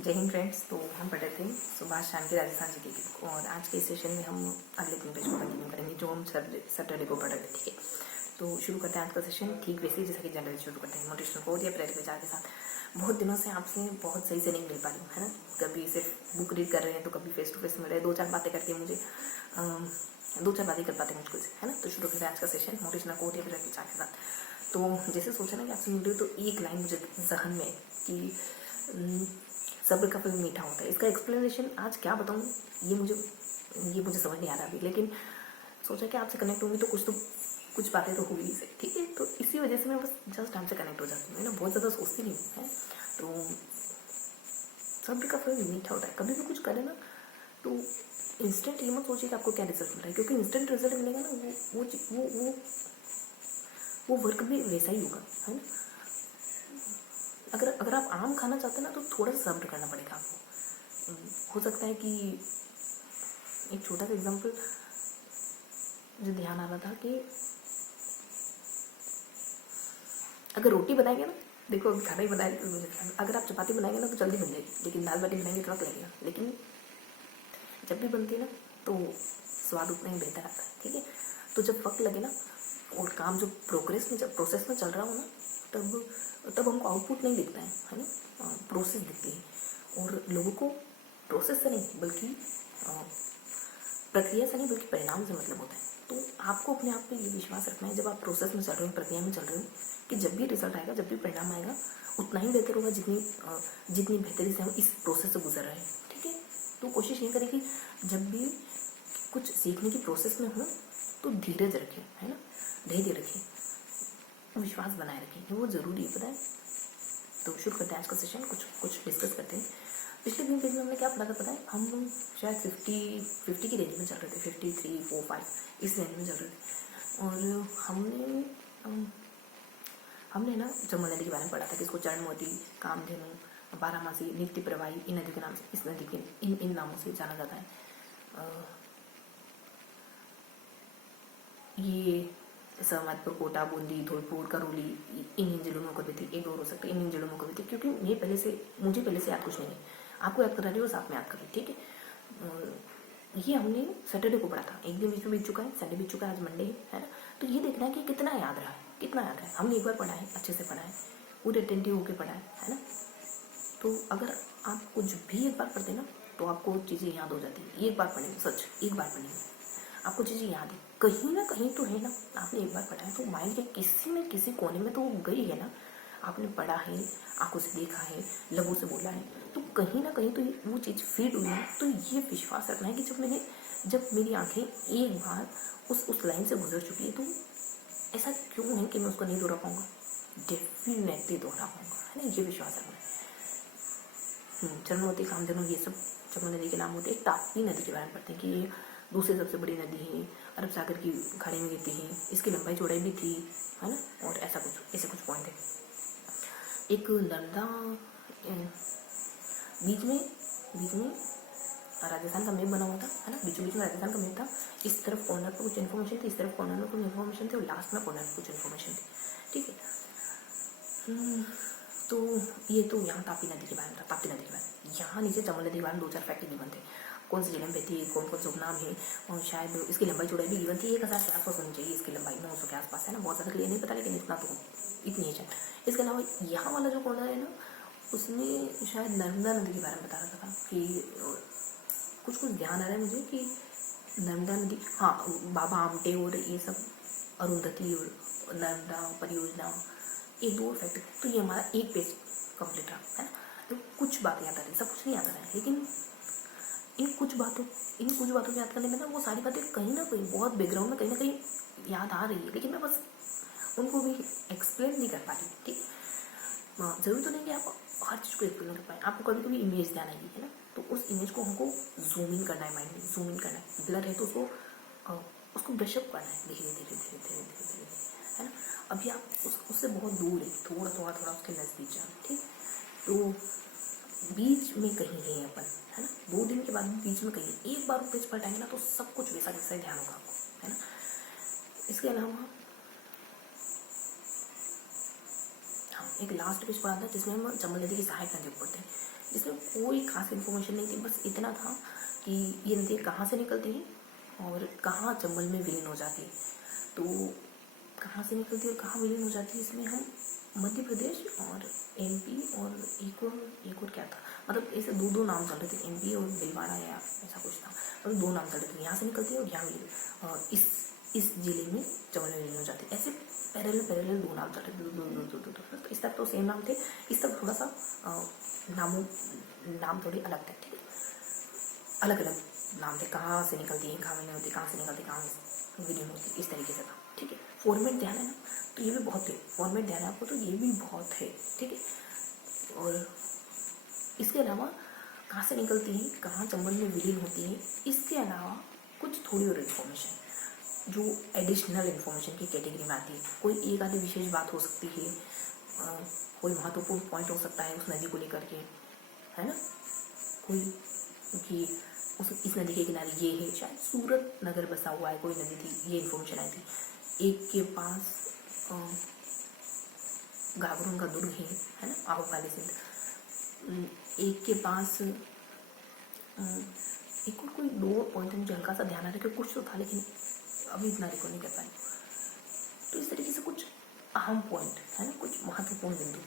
जय हिंद फ्रेंड्स। तो हम पढ़ रहे थे सुभाष शांति राजस्थान जी की और आज के सेशन में हम अगले 3 पेज को कंटिन्यू करेंगे जो हम सैटरडे को पढ़ रहे थे। ठीक है, तो शुरू करते हैं आज का सेशन ठीक वैसे ही जैसा कि जनरली शुरू करते हैं मोटिवेशनल कोट या प्रेरित विचार के साथ। बहुत दिनों से आपसे बहुत सही से नहीं मिल पा रही हूँ, है ना। कभी सिर्फ बुक रीड कर रहे हैं तो कभी फेस टू फेस मिल रहे हैं, 2-4 बातें करके मुझे 2-4 बातें कर पाते हैं मुझको से, है ना। तो शुरू करते हैं आज का सेशन मोटिवेशनल कोट या प्रेरित विचार के साथ। तो जैसे सोचा ना कि आपसे मिल रही हो तो एक लाइन मुझे जहन में कि सब्र का फल मीठा होता है। इसका एक्सप्लेनेशन आज क्या बताऊँ ये मुझे समझ नहीं आ रहा अभी, लेकिन सोचा कि आपसे कनेक्ट होंगी तो कुछ बातें तो होगी से, ठीक है। तो इसी वजह से मैं बस जस्ट आपसे कनेक्ट हो जाती हूँ, है ना। बहुत ज़्यादा सोचती नहीं हूँ, है। तो सब्र का फल मीठा होता है। कभी भी कुछ करें ना तो इंस्टेंट ये मत सोचिए कि आपको क्या रिजल्ट मिल रहा है, क्योंकि इंस्टेंट रिजल्ट मिलेगा ना वो वर्क भी वैसा ही होगा, है ना। अगर आप आम खाना चाहते हैं ना तो थोड़ा सा सब्र करना पड़ेगा आपको। हो सकता है कि एक छोटा सा एग्जांपल जो ध्यान आ रहा था कि अगर रोटी बनाएंगे ना, देखो अभी खाना ही बनाए तो मुझे अगर आप चपाती बनाएंगे ना तो जल्दी बन जाएगी, लेकिन दाल बाटी बनाएंगे तो वक्त लगेगा। लेकिन जब भी बनती है ना तो स्वाद उतना ही बेहतर आता है, ठीक है। तो जब वक्त लगे ना और काम जो प्रोसेस में चल रहा हो ना तब हमको आउटपुट नहीं दिखता है ना। प्रोसेस दिखती है और लोगों को प्रोसेस से नहीं बल्कि प्रक्रिया से नहीं बल्कि परिणाम से मतलब होता है। तो आपको अपने आप पे ये विश्वास रखना है जब आप प्रोसेस में चल रहे हो, प्रक्रिया में चल रहे हो, कि जब भी रिजल्ट आएगा, जब भी परिणाम आएगा उतना ही बेहतर होगा जितनी बेहतरी से हम इस प्रोसेस से गुजर रहे हैं, ठीक है। तो कोशिश ये करें कि जब भी कुछ सीखने की प्रोसेस में हो तो धीरज रखें, है ना। धैर्य रखें, विश्वास बनाए रखें, वो ज़रूरी है, पता है। तो शुरू करते हैं आज का सेशन, कुछ डिस्कस करते हैं। पिछले 3 पेज में हमने क्या पढ़ा था पता है। हम शायद 50 की रेंज में चल रहे थे, 53, 4, 5 इस रेंज में चल रहे थे। और हमने ना चंबल नदी के बारे में पढ़ा था कि इसको चरणमोती, कामधेनु, बारामासी, नित्य प्रवाही इन नदियों के नाम से, इस नदी के इन नामों से जाना जाता है। ये सहमदपुर, कोटा, बूंदी, धौलपुर, करौली इन जिलों में कभी थी, एक और हो सकते इन जिलों में कभी थी, क्योंकि मुझे पहले से याद कुछ नहीं है। आपको याद करा रही हो, साथ में याद कर रही, ठीक है। ये हमने सैटरडे को पढ़ा था, एक दिन बीच में बीत चुका है, संडे बीत चुका है, आज मंडे है ना। तो ये देखना है कि कितना याद रहा है, कितना याद है। हमने एक बार पढ़ा है, अच्छे से पढ़ा है, पूरे अटेंटिव होकर पढ़ा है ना। तो अगर आप कुछ भी एक बार पढ़ते ना तो आपको चीज़ें याद हो जाती है। एक बार पढ़ने में, सच एक बार पढ़ने में आपको चीज़ें याद है, कहीं ना कहीं तो है ना। आपने एक बार पढ़ा है तो माइंड के किसी न किसी कोने में तो गई है ना। आपने पढ़ा है, आंखों से देखा है, लबों से बोला है, तो कहीं ना कहीं तो वो चीज़ फीड हुई है। तो ये विश्वास रखना है कि जब मेरी आंखें एक बार उस लाइन से गुजर चुकी है तो ऐसा क्यों है कि मैं उसको नहीं दोहरा पाऊंगा, डेफिनेटली दोहरा पाऊंगा, है ना। ये विश्वास रखना है। चरणमोती, कामधेनु ये सब चंबल नदी के नाम होते हैं। ताप्ती नदी के बारे में पढ़ते हैं कि ये दूसरी सबसे बड़ी नदी है, अरब सागर की खाड़ी में गिरती है, इसकी लंबाई चौड़ाई भी थी, है ना। और ऐसे कुछ पॉइंट है। एक नर्मदा बीच में राजस्थान का मैप बना हुआ था, है ना। बीचों बीच में राजस्थान का मैप था। इस तरफ कॉर्नर पर कुछ इन्फॉर्मेशन थी, इस तरफ कॉर्नर में कुछ इन्फॉर्मेशन थी और लास्ट में कॉर्नर पर कुछ इन्फॉर्मेशन थी, ठीक है। तो ये तो यहाँ ताप्ती नदी के बारे में था। ताप्ती नदी के बारे में यहाँ नीचे चंबल नदी के बारे में 2-4 फैक्ट गिवन थे। कौन सी जगह में बहती है, कौन कौन से उपनाम है, और शायद इसकी लंबाई चौड़ाई भी गिवन थी। 1000 के आसपास होनी चाहिए इसकी लंबाई, 900 के आसपास, है ना। बहुत ज़्यादा क्लियर नहीं पता, लेकिन इतना तो इतनी है शायद। इसके अलावा यहाँ वाला जो कॉर्नर है ना उसमें शायद नर्मदा नदी के बारे में बता रहा था कि कुछ ध्यान आ रहा है मुझे कि नर्मदा नदी, हाँ, बाबा आमटे और ये सब, अरुंधति और नर्मदा परियोजना, एक 2 फैक्ट। तो ये हमारा एक पेज कंप्लीट रहा, है ना। तो कुछ बातें याद आ रही, सब कुछ नहीं याद आ रहा है, लेकिन इन कुछ बातों को याद करने में ना वो सारी बातें कहीं ना कहीं बहुत बैकग्राउंड में कहीं ना कहीं याद आ रही है, लेकिन मैं बस उनको भी एक्सप्लेन नहीं कर पा रही, ठीक है। जरूरी तो नहीं कि आप हर चीज़ को एक्सप्लेन कर पाए, आपको कभी कभी इमेज ध्यान आएगी, है ना। तो उस इमेज को हमको जूम इन करना है, माइंड में जूम इन करना है। ब्लर है तो उसको ब्रशअप करना है धीरे धीरे, है ना। अभी आप उससे बहुत दूर है, थोड़ा उसके नज़दीक जाना, ठीक। तो बीच में कहीं है अपन, है ना। 2 दिन के बाद बीच में कहीं एक बार पेज पलटाएंगे ना तो सब कुछ वैसा जैसा ध्यान होगा आपको, है ना। इसके अलावा हाँ, एक लास्ट पेज पढ़ा था जिसमें हम चंबल नदी की सहायक नदी पढ़ते हैं। जिसमें कोई खास इन्फॉर्मेशन नहीं थी, बस इतना था कि ये नदियाँ कहाँ से निकलती हैं और कहाँ चंबल में विलीन हो जाती है। तो कहाँ से निकलती है और कहाँ विलीन हो जाती है, इसमें हम मध्य प्रदेश और एमपी और एक और क्या था, मतलब ऐसे दो नाम चल रहे थे, एमपी और भीलवाड़ा या ऐसा कुछ था, मतलब दो नाम चल रहे थे, यहाँ से निकलती है और यहाँ विलीन इस जिले में चंबल में विलीन हो जाती है। ऐसे पैरेलल दो नाम चल रहे थे, दो। तो इस तरफ तो सेम नाम थे, इस तरफ थोड़ा सा नाम थोड़े अलग थे, ठीक है, अलग अलग नाम थे, कहाँ से निकलती है, कहाँ विलीन होती, कहाँ से निकलती, कहाँ विलीन होती, इस तरीके से था, ठीक है। फॉर्मेट ध्यान है ना, तो ये भी बहुत है, फॉर्मेट ध्यान है आपको, तो ये भी बहुत है, ठीक है। और इसके अलावा कहाँ से निकलती है, कहाँ चंबल में विलीन होती है, इसके अलावा कुछ थोड़ी और इन्फॉर्मेशन जो एडिशनल इन्फॉर्मेशन की कैटेगरी में आती है। कोई एक आधी विशेष बात हो सकती है, कोई महत्वपूर्ण पॉइंट हो सकता है उस नदी को लेकर के, है ना, कोई कि इस नदी के किनारे ये है, शायद सूरत नगर बसा हुआ है, कोई नदी थी, ये इन्फॉर्मेशन आई थी। एक के पास घाघरों का दुर्ग है ना, आहुकाली सिंध। एक के पास एक और कोई दो पॉइंट मुझे हल्का सा ध्यान आ रहा है, कुछ तो था लेकिन अभी इतना रिकॉर्ड नहीं कर पाई। तो इस तरीके से कुछ अहम पॉइंट है ना, कुछ महत्वपूर्ण बिंदु।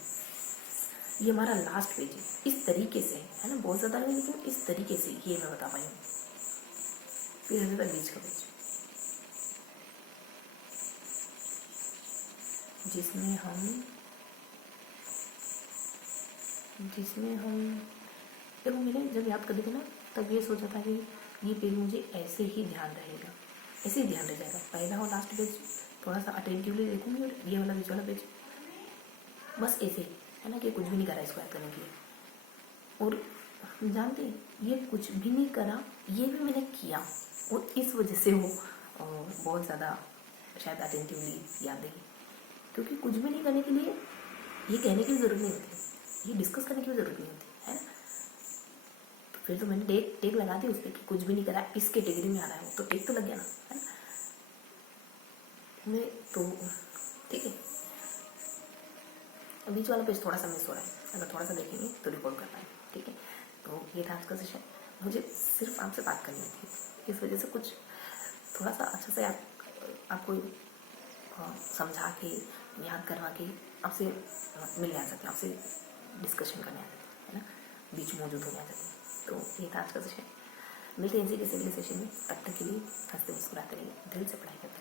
ये हमारा लास्ट पेज है, इस तरीके से है ना, बहुत ज़्यादा नहीं लेकिन इस तरीके से ये मैं बता पाई हूँ। फिर है बीच का पेज, जिसमें हम देखो, मैंने जब याद कर दी थी ना, तब ये सोचा था कि ये पेज मुझे ऐसे ही ध्यान रहेगा, ऐसे ही ध्यान रह जाएगा। पहला और लास्ट पेज थोड़ा सा अटेंटिवली देखूंगी, और ये वाला बीच वाला पेज बस ऐसे ही, है ना, कि कुछ भी नहीं करा इसको याद करने के लिए। और जानते ये कुछ भी नहीं करा, ये भी मैंने किया, और इस वजह से वो बहुत ज़्यादा शायद अटेंटिवली याद रही, क्योंकि कुछ भी नहीं करने के लिए ये कहने की ज़रूरत नहीं होती, ये डिस्कस करने की भी ज़रूरत नहीं होती, है ना। तो फिर तो मैंने टेक लगा दी उस पर कि कुछ भी नहीं करा, इस कैटेगरी में आ रहा है वो, तो टेक तो लग गया ना, है ना। मैं तो ठीक है, बीच वाला पेज थोड़ा सा मिस हो रहा है, अगर थोड़ा सा देखेंगे तो रिकॉर्ड कर पाएंगे, ठीक है। तो ये था आज का सेशन, मुझे सिर्फ आपसे बात करनी थी, इस वजह से कुछ थोड़ा सा अच्छा से आपको समझा के, याद करवा के आपसे मिलने आ सकते हैं, आपसे डिस्कशन करने आ सकते हैं, है ना, बीच मौजूद होने आ सकते हैं। तो ये था आज का सेशन, मिलते हैं इसी किसी अगले सेशन में, तब तक के लिए हंसते मुस्कुराते रहिए, दिल से पढ़ाई करते